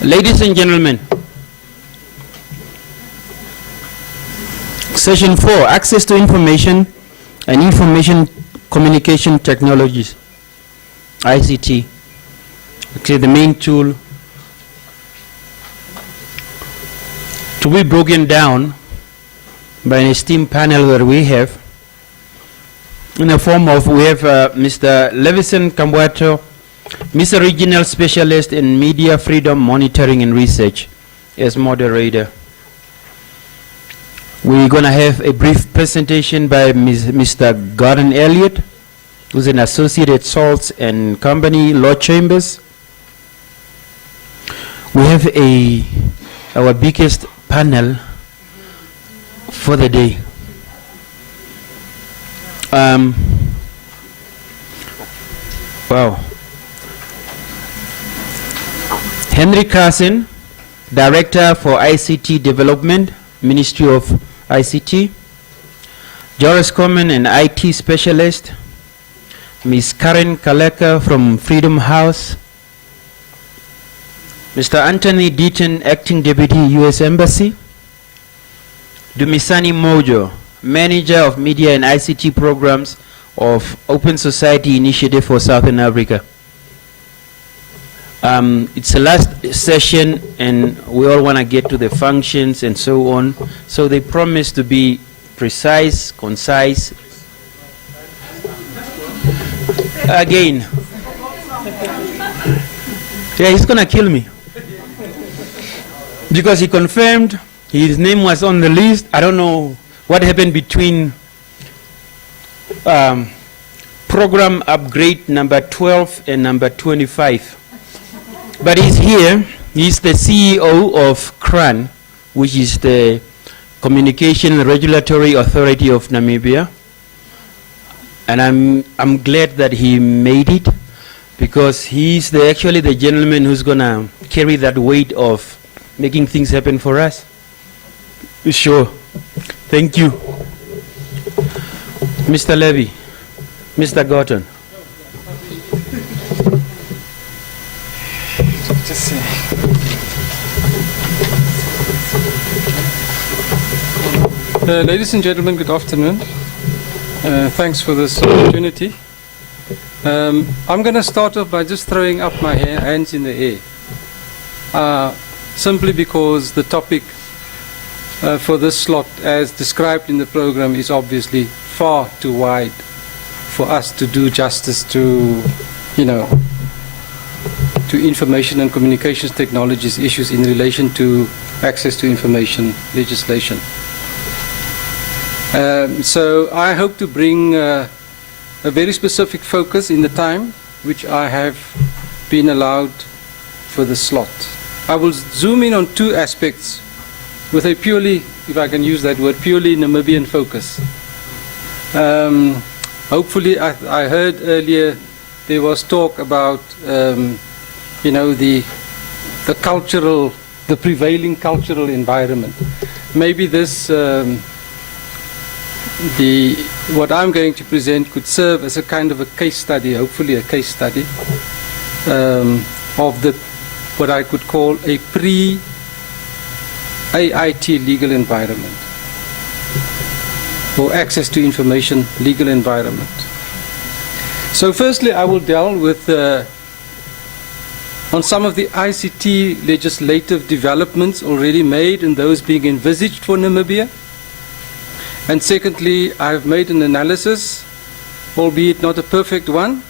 Ladies and gentlemen, Session 4, Access to Information and Information Communication Technologies, ICT. Okay, the main tool to be broken down by an esteemed panel that we have in the form of, we have Mr. Levison Kambwato, Mr. Regional Specialist in Media Freedom Monitoring and Research as moderator. We're going to have a brief presentation by Mr. Gordon Elliott, who's an associate at Salts and Company Law Chambers. We have our biggest panel for the day. Wow. Henry Carson, Director for ICT Development, Ministry of ICT. Joris Coleman, an IT Specialist. Ms. Karen Kaleka from Freedom House. Mr. Anthony Deaton, Acting Deputy U.S. Embassy. Dumisani Mojo, Manager of Media and ICT Programs of Open Society Initiative for Southern Africa. It's the last session and we all want to get to the functions and so on. So they promise to be precise, concise. Again. Yeah, he's going to kill me. Because he confirmed his name was on the list. I don't know what happened between program upgrade number 12 and number 25. But he's here. He's the CEO of CRAN, which is the Communication Regulatory Authority of Namibia. And I'm glad that he made it, because he's actually the gentleman who's going to carry that weight of making things happen for us. Sure. Thank you. Mr. Levy, Mr. Gorton. Just see. Ladies and gentlemen, good afternoon. Thanks for this opportunity. I'm going to start off by just throwing up my hands in the air. Simply because the topic for this slot, as described in the program, is obviously far too wide for us to do justice to, to information and communications technologies issues in relation to access to information legislation. So I hope to bring a very specific focus in the time which I have been allowed for the slot. I will zoom in on two aspects with a purely, if I can use that word, purely Namibian focus. Hopefully, I heard earlier there was talk about, the cultural, the prevailing cultural environment. Maybe this, what I'm going to present could serve as a kind of a case study, hopefully a case study, of what I could call a pre-AIT legal environment, or access to information legal environment. So firstly, I will delve with on some of the ICT legislative developments already made and those being envisaged for Namibia. And secondly, I've made an analysis, albeit not a perfect one,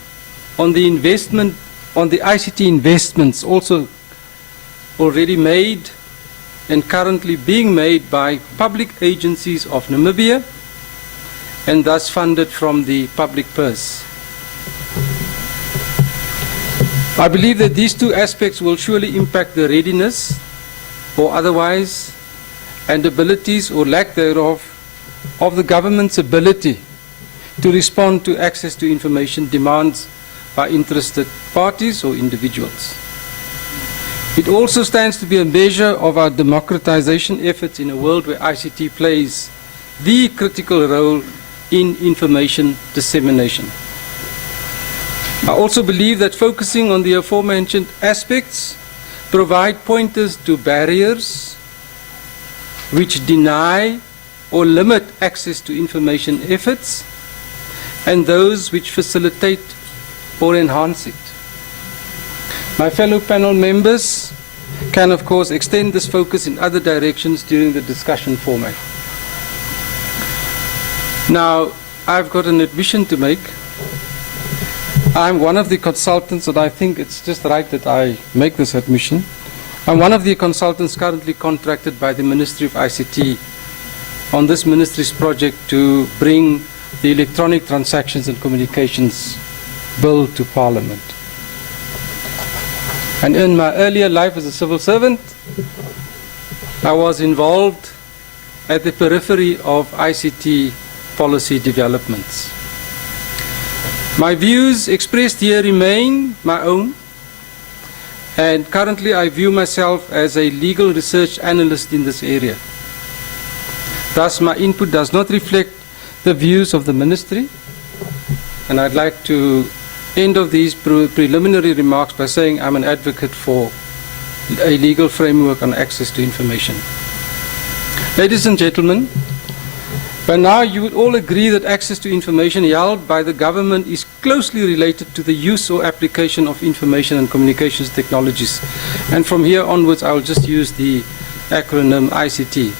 on the investment, on the ICT investments also already made and currently being made by public agencies of Namibia, and thus funded from the public purse. I believe that these two aspects will surely impact the readiness or otherwise, and abilities or lack thereof, of the government's ability to respond to access to information demands by interested parties or individuals. It also stands to be a measure of our democratization efforts in a world where ICT plays the critical role in information dissemination. I also believe that focusing on the aforementioned aspects provide pointers to barriers which deny or limit access to information efforts and those which facilitate or enhance it. My fellow panel members can, of course, extend this focus in other directions during the discussion format. Now, I've got an admission to make. I'm one of the consultants, and I think it's just right that I make this admission. I'm one of the consultants currently contracted by the Ministry of ICT on this ministry's project to bring the Electronic Transactions and Communications Bill to Parliament. And in my earlier life as a civil servant, I was involved at the periphery of ICT policy developments. My views expressed here remain my own, and currently I view myself as a legal research analyst in this area. Thus, my input does not reflect the views of the ministry, and I'd like to end of these preliminary remarks by saying I'm an advocate for a legal framework on access to information. Ladies and gentlemen, by now you would all agree that access to information held by the government is closely related to the use or application of information and communications technologies. And from here onwards, I will just use the acronym ICT.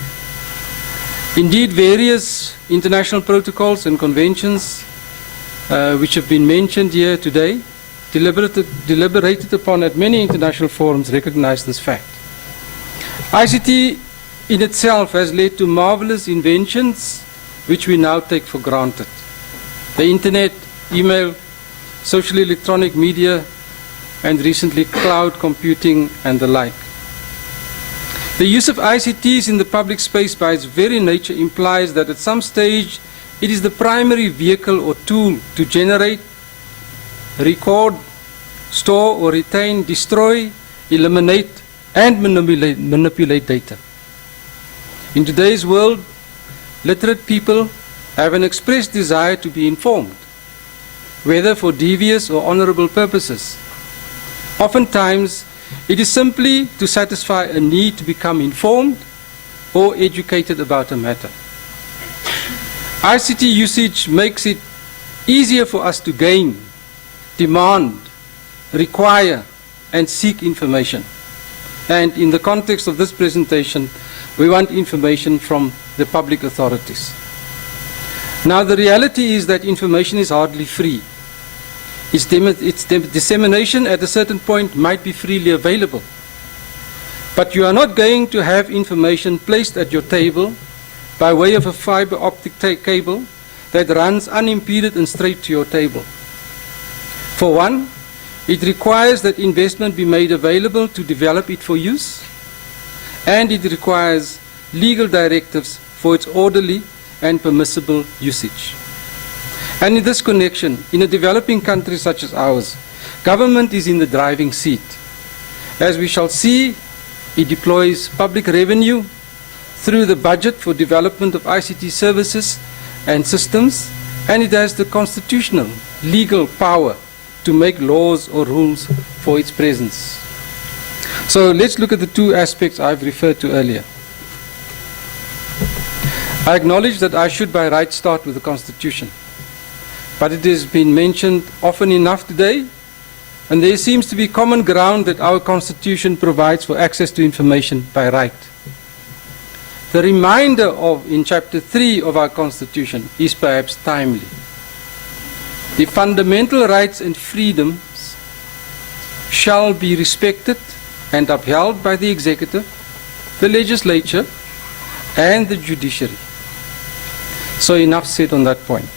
Indeed, various international protocols and conventions which have been mentioned here today, deliberated upon at many international forums, recognize this fact. ICT in itself has led to marvelous inventions which we now take for granted. The internet, email, social electronic media, and recently cloud computing and the like. The use of ICTs in the public space by its very nature implies that at some stage it is the primary vehicle or tool to generate, record, store or retain, destroy, eliminate, and manipulate data. In today's world, literate people have an expressed desire to be informed, whether for devious or honorable purposes. Oftentimes, it is simply to satisfy a need to become informed or educated about a matter. ICT usage makes it easier for us to gain, demand, require, and seek information. And in the context of this presentation, we want information from the public authorities. Now, the reality is that information is hardly free. Its dissemination at a certain point might be freely available. But you are not going to have information placed at your table by way of a fiber optic cable that runs unimpeded and straight to your table. For one, it requires that investment be made available to develop it for use, and it requires legal directives for its orderly and permissible usage. And in this connection, in a developing country such as ours, government is in the driving seat. As we shall see, it deploys public revenue through the budget for development of ICT services and systems, and it has the constitutional legal power to make laws or rules for its presence. So let's look at the two aspects I've referred to earlier. I acknowledge that I should by right start with the Constitution, but it has been mentioned often enough today, and there seems to be common ground that our Constitution provides for access to information by right. The reminder in Chapter 3 of our Constitution is perhaps timely. The fundamental rights and freedoms shall be respected and upheld by the executive, the legislature, and the judiciary. So enough said on that point.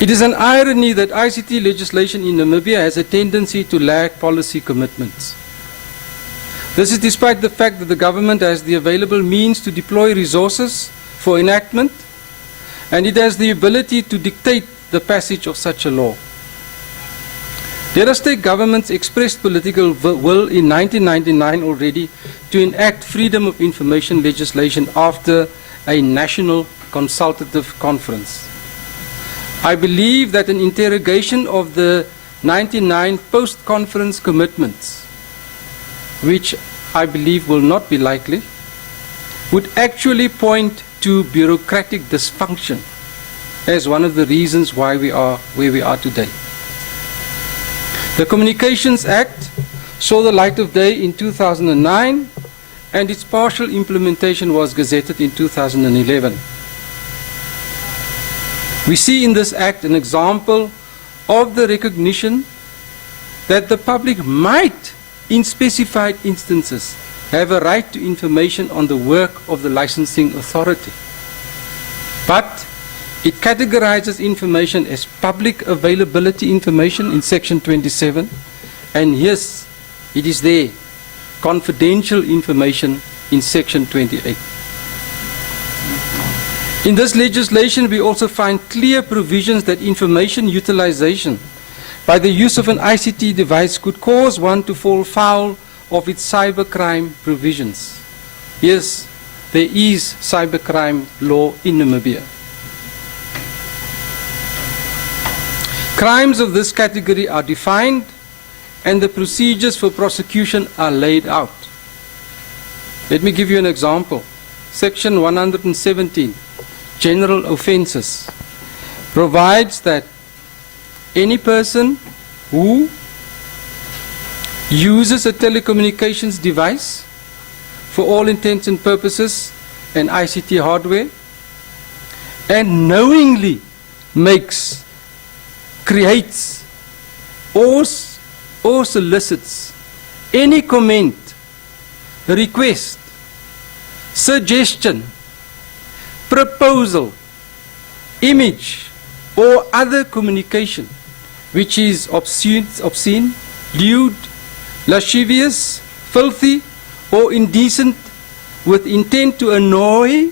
It is an irony that ICT legislation in Namibia has a tendency to lack policy commitments. This is despite the fact that the government has the available means to deploy resources for enactment, and it has the ability to dictate the passage of such a law. Let us take government's expressed political will in 1999 already to enact freedom of information legislation after a national consultative conference. I believe that an interrogation of the 99 post-conference commitments, which I believe will not be likely, would actually point to bureaucratic dysfunction as one of the reasons why we are where we are today. The Communications Act saw the light of day in 2009, and its partial implementation was gazetted in 2011. We see in this act an example of the recognition that the public might, in specified instances, have a right to information on the work of the licensing authority. But it categorizes information as public availability information in Section 27, and yes, it is there, confidential information in Section 28. In this legislation, we also find clear provisions that information utilization by the use of an ICT device could cause one to fall foul of its cybercrime provisions. Yes, there is cybercrime law in Namibia. Crimes of this category are defined, and the procedures for prosecution are laid out. Let me give you an example. Section 117, General Offences, provides that any person who uses a telecommunications device for all intents and purposes and ICT hardware and knowingly makes, creates, or solicits any comment, request, suggestion, proposal, image, or other communication which is obscene, lewd, lascivious, filthy, or indecent with intent to annoy,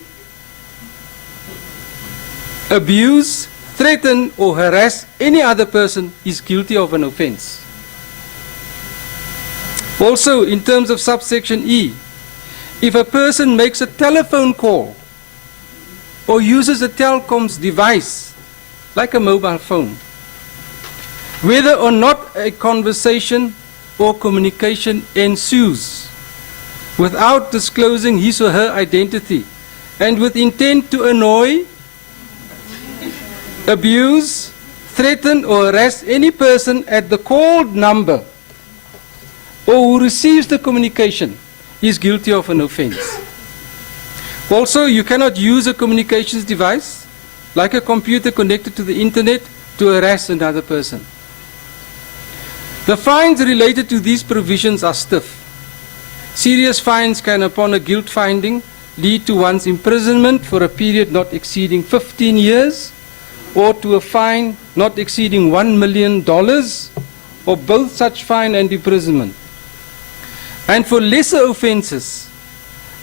abuse, threaten, or harass any other person is guilty of an offense. Also, in terms of subsection E, if a person makes a telephone call or uses a telecoms device, like a mobile phone, whether or not a conversation or communication ensues without disclosing his or her identity and with intent to annoy, abuse, threaten, or harass any person at the called number or who receives the communication is guilty of an offense. Also, you cannot use a communications device, like a computer connected to the internet, to harass another person. The fines related to these provisions are stiff. Serious fines can, upon a guilt finding, lead to one's imprisonment for a period not exceeding 15 years, or to a fine not exceeding $1 million, or both such fine and imprisonment. And for lesser offenses,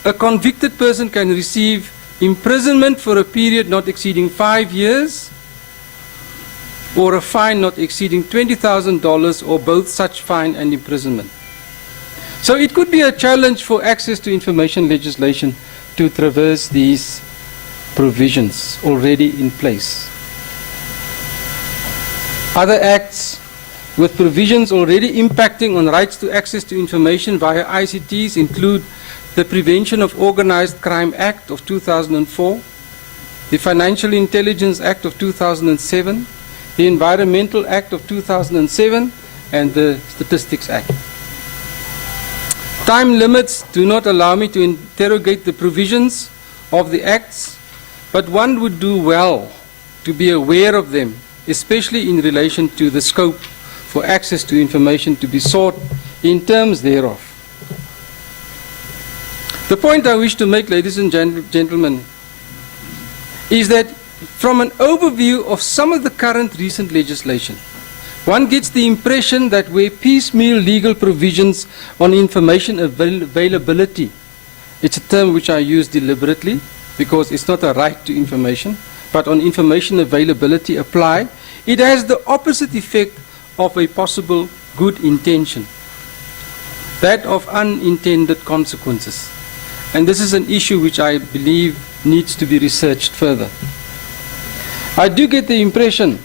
a convicted person can receive imprisonment for a period not exceeding 5 years, or a fine not exceeding $20,000, or both such fine and imprisonment. So it could be a challenge for access to information legislation to traverse these provisions already in place. Other acts with provisions already impacting on rights to access to information via ICTs include the Prevention of Organized Crime Act of 2004, the Financial Intelligence Act of 2007, the Environmental Act of 2007, and the Statistics Act. Time limits do not allow me to interrogate the provisions of the acts, but one would do well to be aware of them, especially in relation to the scope for access to information to be sought in terms thereof. The point I wish to make, ladies and gentlemen, is that from an overview of some of the current recent legislation, one gets the impression that where piecemeal legal provisions on information availability, it's a term which I use deliberately because it's not a right to information, but on information availability apply, it has the opposite effect of a possible good intention, that of unintended consequences. And this is an issue which I believe needs to be researched further. I do get the impression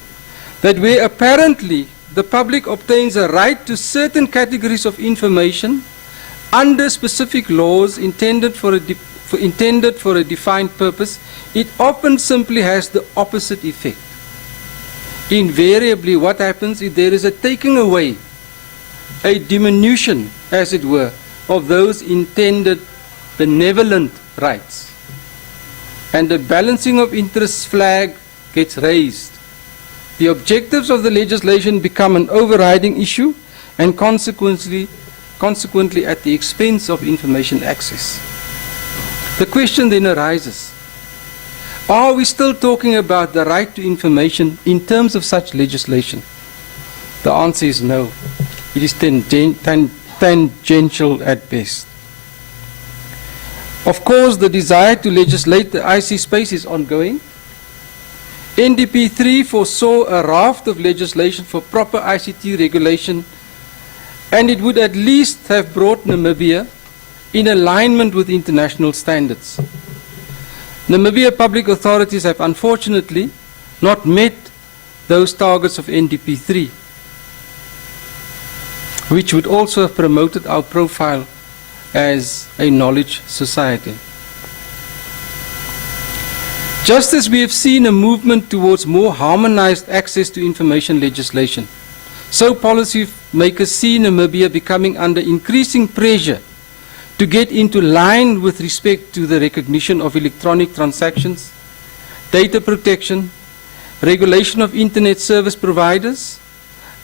that where apparently the public obtains a right to certain categories of information under specific laws intended for a defined purpose, it often simply has the opposite effect. Invariably, what happens is there is a taking away, a diminution, as it were, of those intended benevolent rights. And the balancing of interests flag gets raised. The objectives of the legislation become an overriding issue and consequently at the expense of information access. The question then arises, are we still talking about the right to information in terms of such legislation? The answer is no. It is tangential at best. Of course, the desire to legislate the IC space is ongoing. NDP 3 foresaw a raft of legislation for proper ICT regulation, and it would at least have brought Namibia in alignment with international standards. Namibia public authorities have unfortunately not met those targets of NDP 3, which would also have promoted our profile as a knowledge society. Just as we have seen a movement towards more harmonized access to information legislation, so policymakers see Namibia becoming under increasing pressure to get into line with respect to the recognition of electronic transactions, data protection, regulation of internet service providers,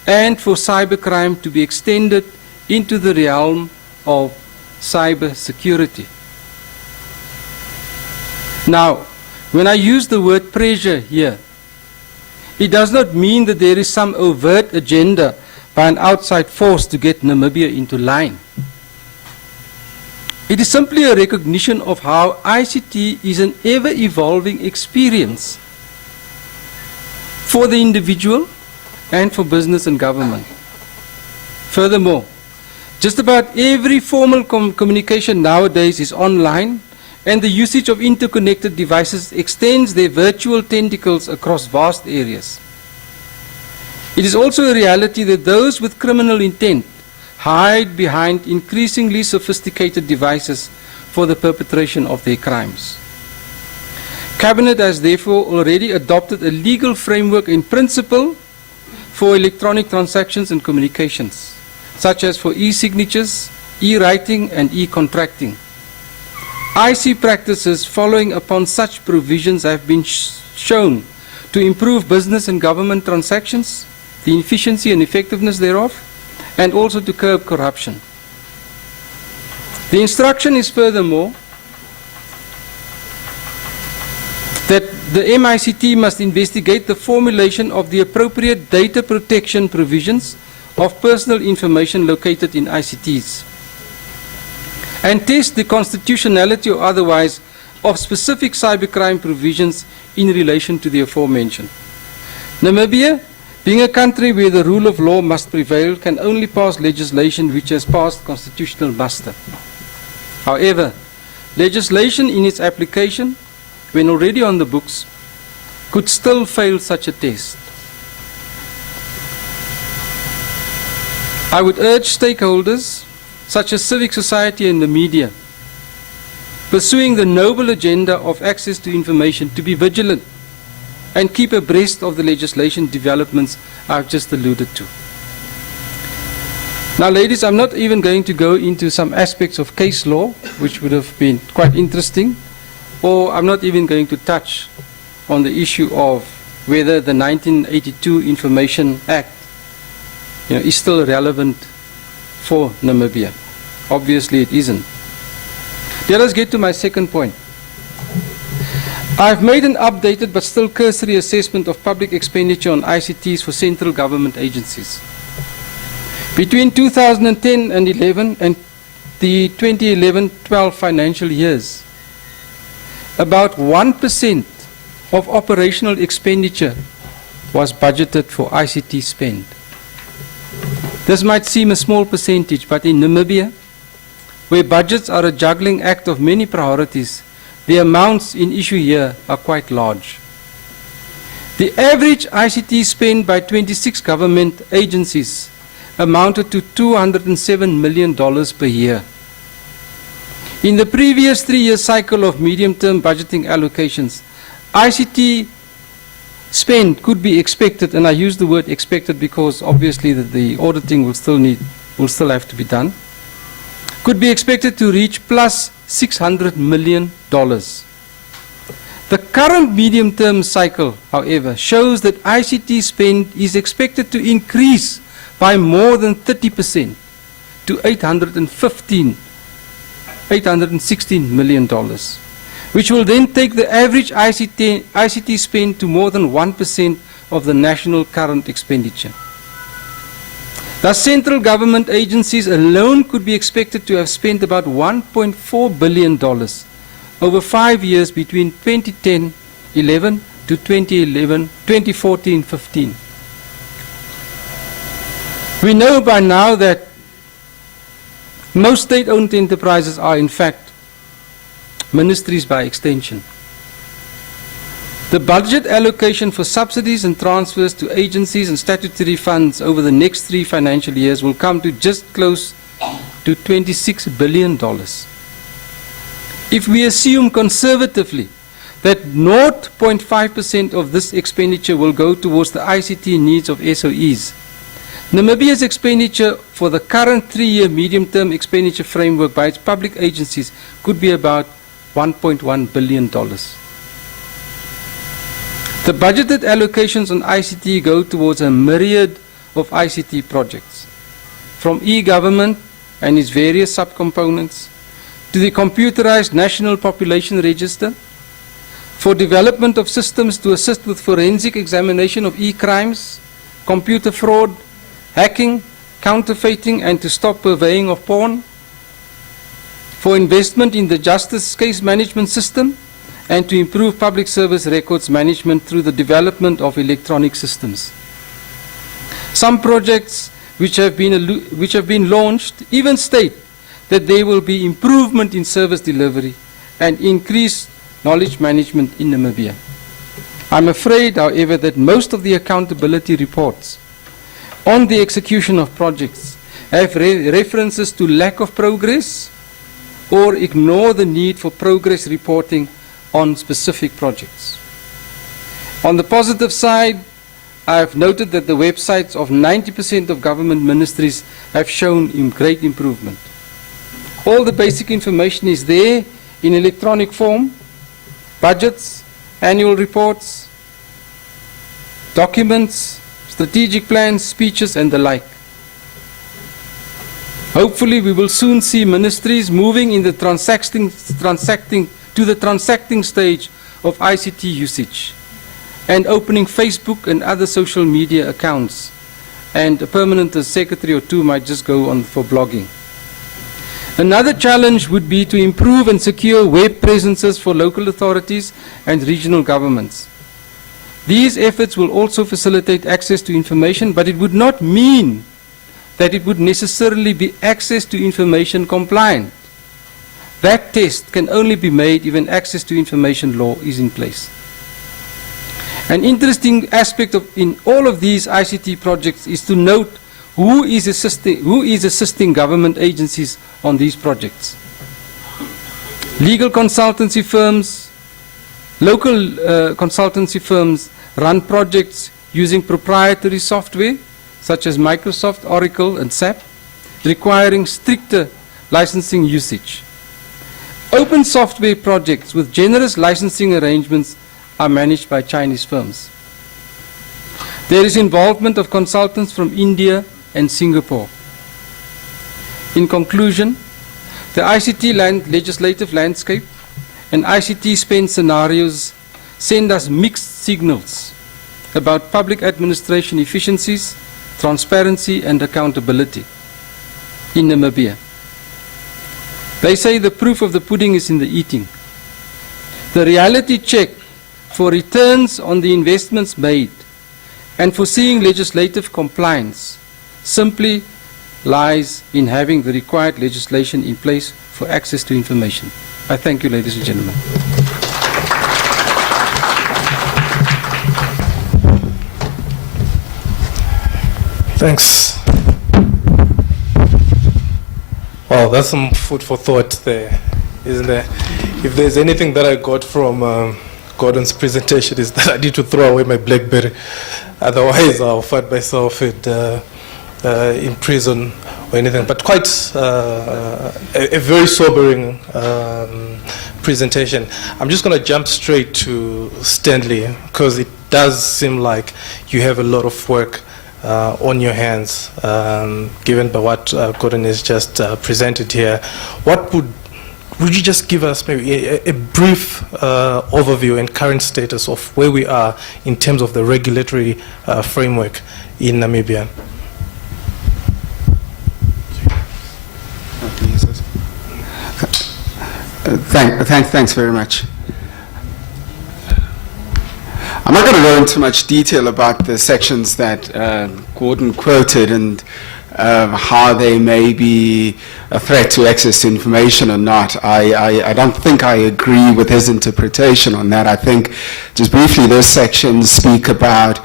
and for cybercrime to be extended into the realm of cyber security. Now, when I use the word pressure here, it does not mean that there is some overt agenda by an outside force to get Namibia into line. It is simply a recognition of how ICT is an ever-evolving experience for the individual and for business and government. Furthermore, just about every formal communication nowadays is online, and the usage of interconnected devices extends their virtual tentacles across vast areas. It is also a reality that those with criminal intent hide behind increasingly sophisticated devices for the perpetration of their crimes. Cabinet has therefore already adopted a legal framework in principle for electronic transactions and communications, such as for e-signatures, e-writing, and e-contracting. IC practices following upon such provisions have been shown to improve business and government transactions, the efficiency and effectiveness thereof, and also to curb corruption. The instruction is furthermore that the MICT must investigate the formulation of the appropriate data protection provisions of personal information located in ICTs, and test the constitutionality or otherwise of specific cybercrime provisions in relation to the aforementioned. Namibia, being a country where the rule of law must prevail, can only pass legislation which has passed constitutional muster. However, legislation in its application, when already on the books, could still fail such a test. I would urge stakeholders, such as civic society and the media, pursuing the noble agenda of access to information, to be vigilant and keep abreast of the legislation developments I've just alluded to. Now, ladies, I'm not even going to go into some aspects of case law, which would have been quite interesting, or I'm not even going to touch on the issue of whether the 1982 Information Act is still relevant for Namibia. Obviously it isn't. Let us get to my second point. I've made an updated but still cursory assessment of public expenditure on ICTs for central government agencies. Between 2010 and 11 and the 2011-12 financial years, about 1% of operational expenditure was budgeted for ICT spend. This might seem a small percentage, but in Namibia, where budgets are a juggling act of many priorities, the amounts in issue here are quite large. The average ICT spend by 26 government agencies amounted to $207 million per year. In the previous 3-year cycle of medium-term budgeting allocations, ICT spend could be expected, and I use the word expected because obviously the auditing will still have to be done, could be expected to reach plus $600 million. The current medium-term cycle, however, shows that ICT spend is expected to increase by more than 30% to $816 million, which will then take the average ICT spend to more than 1% of the national current expenditure. Thus, central government agencies alone could be expected to have spent about $1.4 billion over 5 years between 2010-11 to 2014-15. We know by now that most state-owned enterprises are in fact ministries by extension. The budget allocation for subsidies and transfers to agencies and statutory funds over the next 3 financial years will come to just close to $26 billion. If we assume conservatively that 0.5% of this expenditure will go towards the ICT needs of SOEs, Namibia's expenditure for the current 3-year medium-term expenditure framework by its public agencies could be about $1.1 billion. The budgeted allocations on ICT go towards a myriad of ICT projects, from e-government and its various subcomponents, to the computerized National Population Register, for development of systems to assist with forensic examination of e-crimes, computer fraud, hacking, counterfeiting, and to stop purveying of porn, for investment in the justice case management system, and to improve public service records management through the development of electronic systems. Some projects which have been launched even state that there will be improvement in service delivery and increased knowledge management in Namibia. I'm afraid, however, that most of the accountability reports on the execution of projects have references to lack of progress or ignore the need for progress reporting on specific projects. On the positive side, I have noted that the websites of 90% of government ministries have shown great improvement. All the basic information is there in electronic form: budgets, annual reports, documents, strategic plans, speeches, and the like. Hopefully, we will soon see ministries moving in the transacting stage of ICT usage and opening Facebook and other social media accounts, and a permanent secretary or two might just go on for blogging. Another challenge would be to improve and secure web presences for local authorities and regional governments. These efforts will also facilitate access to information, but it would not mean that it would necessarily be access to information compliant. That test can only be made if an access to information law is in place. An interesting aspect in all of these ICT projects is to note who is assisting government agencies on these projects. Legal consultancy firms, local consultancy firms run projects using proprietary software such as Microsoft, Oracle, and SAP, requiring stricter licensing usage. Open software projects with generous licensing arrangements are managed by Chinese firms. There is involvement of consultants from India and Singapore. In conclusion, the ICT legislative landscape and ICT spend scenarios send us mixed signals about public administration efficiencies, transparency, and accountability in Namibia. They say the proof of the pudding is in the eating. The reality check for returns on the investments made and for seeing legislative compliance simply lies in having the required legislation in place for access to information. I thank you, ladies and gentlemen. Thanks. Well, that's some food for thought there, isn't there? If there's anything that I got from Gordon's presentation is that I need to throw away my BlackBerry. Otherwise, I'll find myself in prison or anything. But quite a very sobering presentation. I'm just going to jump straight to Stanley, because it does seem like you have a lot of work on your hands, given by what Gordon has just presented here. What would you just give us maybe a brief overview and current status of where we are in terms of the regulatory framework in Namibia? Thanks very much. I'm not going to go into much detail about the sections that Gordon quoted and how they may be a threat to access to information or not. I don't think I agree with his interpretation on that. I think, just briefly, those sections speak about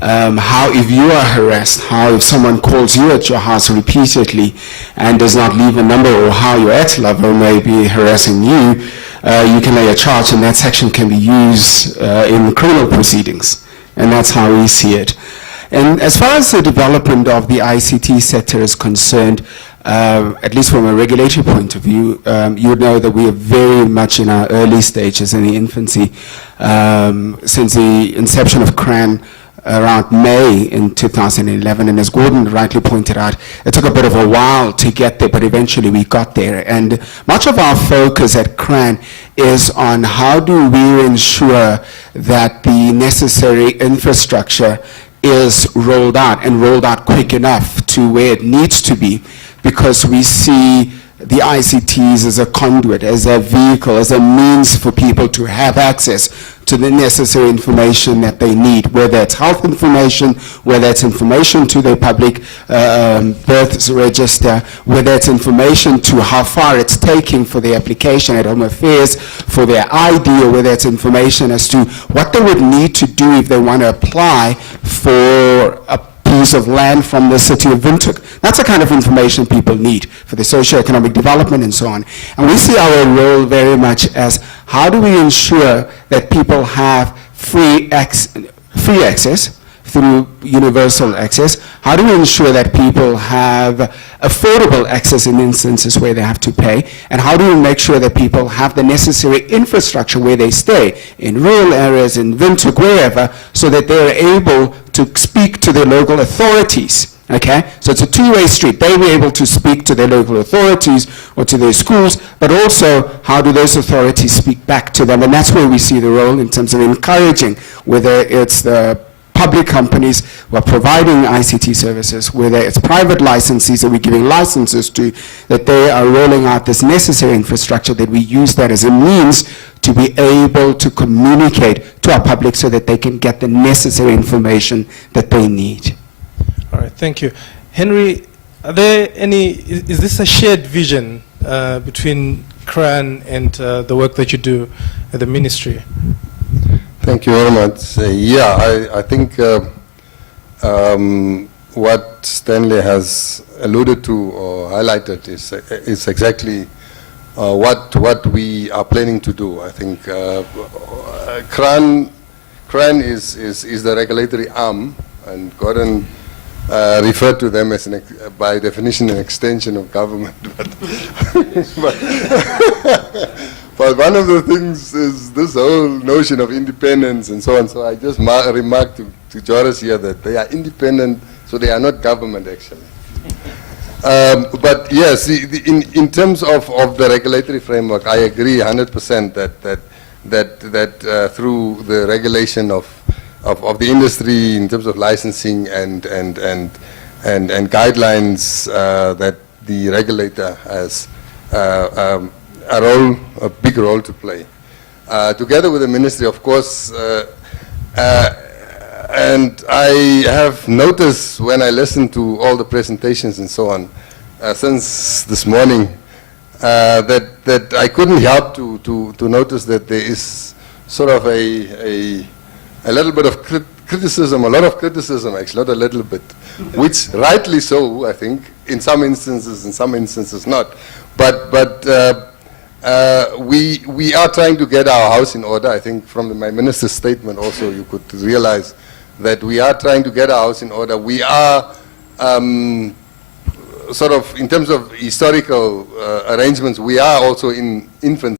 how if you are harassed, how if someone calls you at your house repeatedly and does not leave a number, or how your ex-lover may be harassing you, you can lay a charge, and that section can be used in criminal proceedings. And that's how we see it. And as far as the development of the ICT sector is concerned, at least from a regulatory point of view, you would know that we are very much in our early stages, in the infancy. Since the inception of CRAN around May in 2011, and as Gordon rightly pointed out, it took a bit of a while to get there, but eventually we got there. And much of our focus at CRAN is on how do we ensure that the necessary infrastructure is rolled out, and rolled out quick enough to where it needs to be, because we see the ICTs as a conduit, as a vehicle, as a means for people to have access to the necessary information that they need, whether it's health information, whether it's information to their public birth register, whether it's information to how far it's taking for the application at Home Affairs for their ID, or whether it's information as to what they would need to do if they want to apply for a piece of land from the city of Windhoek. That's the kind of information people need for the socio-economic development and so on. And we see our role very much as how do we ensure that people have free access through universal access? How do we ensure that people have affordable access in instances where they have to pay? And how do we make sure that people have the necessary infrastructure where they stay, in rural areas, in Windhoek, wherever, so that they're able to speak to their local authorities? Okay, so it's a two-way street. They were able to speak to their local authorities or to their schools, but also how do those authorities speak back to them? And that's where we see the role in terms of encouraging, whether it's the public companies who are providing ICT services, whether it's private licensees that we're giving licenses to, that they are rolling out this necessary infrastructure, that we use that as a means to be able to communicate to our public so that they can get the necessary information that they need. All right, thank you. Henry, are there any, is this a shared vision between CRAN and the work that you do at the ministry? Thank you very much. I think what Stanley has alluded to or highlighted is exactly what we are planning to do. I think CRAN is the regulatory arm, and Gordon referred to them as, by definition, an extension of government. But one of the things is this whole notion of independence and so on. So I just remarked to Joris here that they are independent, so they are not government actually. But yes, in terms of the regulatory framework, I agree 100% that through the regulation of the industry in terms of licensing and guidelines, that the regulator has a big role to play. Together with the ministry, of course, and I have noticed when I listened to all the presentations and so on, since this morning, that I couldn't help to notice that there is sort of a little bit of criticism, a lot of criticism actually, not a little bit, which rightly so, I think, in some instances not. But we are trying to get our house in order. I think from my minister's statement also you could realize that we are trying to get our house in order. We are sort of, in terms of historical arrangements, we are also in infancy.